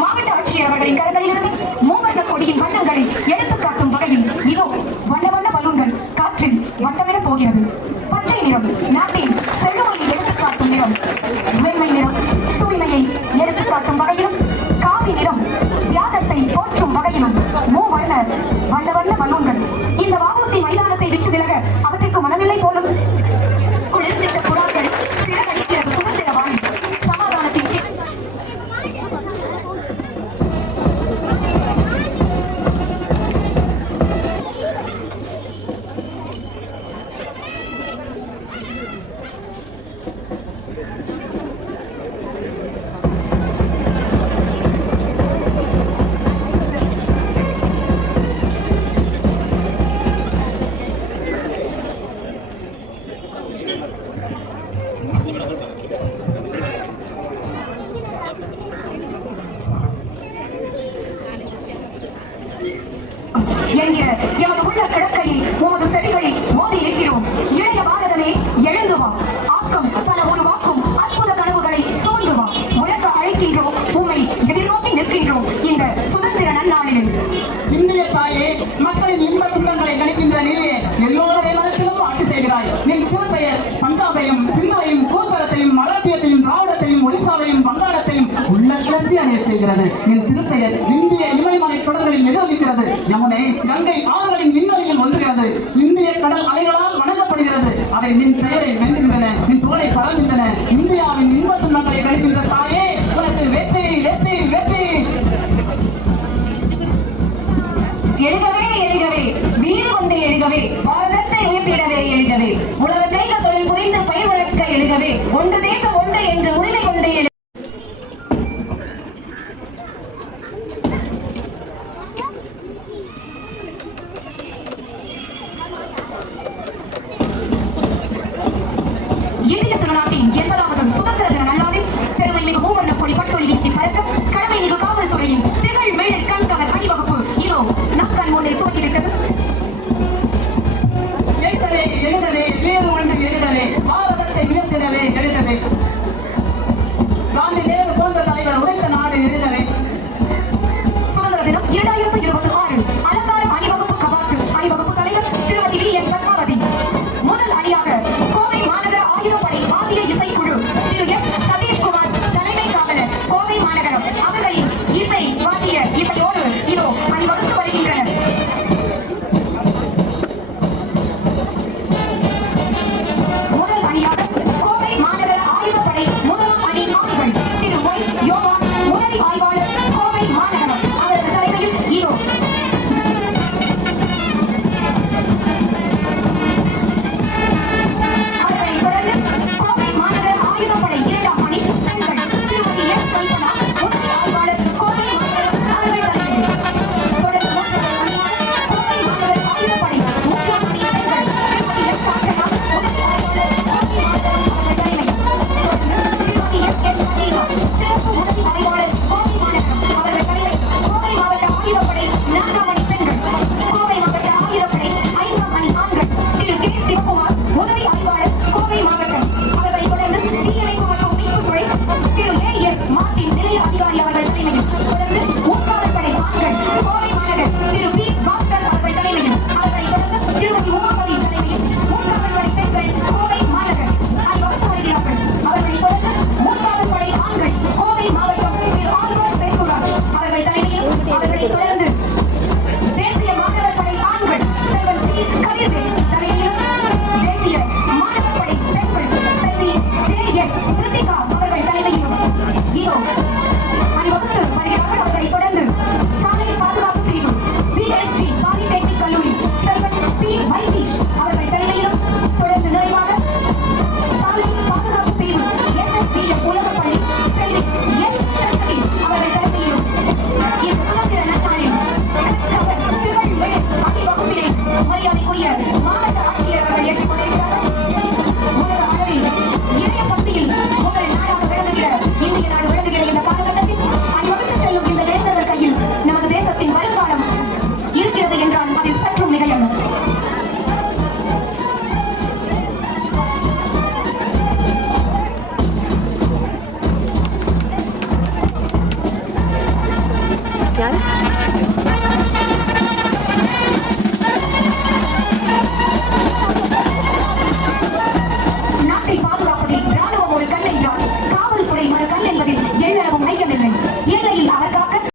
மாவட்ட ஆட்சியர் அவர்களின் கரங்களிலிருந்து மூவர்ண கொடியின் வண்ணங்களை எடுத்துக்காட்டும் வகையில் இதோ வண்ண வண்ண பலூன்கள் காற்றில் வட்டமிட போகிறது. பச்சை நிறம் நாட்டின் செழுமையை எடுத்துக்காட்டும் நிறம், வெண்மை நிறம் தூய்மையை எடுத்துக்காட்டும் வகையிலும், காவி நிறம் தியாகத்தை போற்றும் வகையிலும் மூவர்ண வண்ண வண்ண பலூன்கள் இந்த வாபூசி மைதானத்தை விட்டு விலக அவற்றிற்கு மனநிலை போலும். குளிர்ந்திட்ட புறாக்கள் சிறகடிக்கிறது சுதந்திர வாணி சமாதானத்தின் என்கிற எமது உள்ள கிடக்கையை உமது செடிகளில் மோதி இருக்கிறோம். இளைய பாரதமே எழுந்து வா, ஆக்கம் பல உருவாக்கும் அற்புத கனவுகளை சூழ்ந்து வா. உலக அழைக்கின்றோம், உம்மை எதிர்நோக்கி நிற்கின்றோம் இந்த சுதந்திர நன்னாளில். இந்திய தாயே, மக்களின் இன்ப துன்பங்களை கணிக்கின்ற நீயே எல்லோருடைய மனத்திலும் ஆட்சி செய்கிறாய். நின் திருப்பெயர் பஞ்சாபையும் சிந்துவையும் கூத்தரத்தையும் மராட்டியத்தையும் திராவிடத்தையும் ஒடிசாவையும் வங்காளத்தையும் உள்ள கிளர்ச்சி அணிய செய்கிறது. நின் திருப்பெயர் இந்திய இமயமலை தொடர்களில் எதிரொலிக்கிறது. யமுனை கங்கை ஆறுகளின் விண்ணொலியில் ஒன்றுகிறது. இந்திய கடல் அலைகளால் வணங்கப்படுகிறது. அவை நின் பெயரை வென்றுகின்றன, நின் தோளை பறக்கின்றன. இந்தியாவின் இன்ப துன்பங்களை கணிக்கின்ற தாயே, உனக்கு வெற்றி வெற்றி வெற்றி. எழுகவே எழுகவே, வீறு கொண்டு எழுகவே, பாரதத்தை உயர்த்திடவே எழுகவே, உலக தேக தொழில் புரிந்து பயிர் வளர்க்க எழுகவே, ஒன்று தேசம் ஒன்று என்று உரிமை கொண்டு எழு. இந்திய திருநாட்டின் 80வது சுதந்திர தின நல்லாளில் பெருமை மிகு மூவர்ண கொடி பட்டொலி வீசி பறக்க கடமை மிகு காவல்துறையின் திகழ் மேல் கண்கவர் அணிவகுப்பு இதோ நம் கண் முன்னே துவக்கிவிட்டது. மரியாதைக்குரிய மாவட்ட ஆட்சியர் அவர்கள் ஏற்றுக்கொண்டிருக்கிறார்கள். உலக அளவில் இணைய சக்தியில் உங்கள் நாடாக விளங்குகிற இந்திய நாடு விளங்குகிற இந்த காலகட்டத்தில் அணிவகுத்து செல்லும் இந்த இளைஞர்கள் கையில் நமது தேசத்தின் வருங்காலம் இருக்கிறது என்றால் அதில் சற்றும் மிகையல்ல. நாட்டை பாதுகாப்பதில் ராணுவம் ஒரு கண் என்றால் காவல்துறை மறு கண் என்பதில் எண்ணளவும் ஐயமில்லை.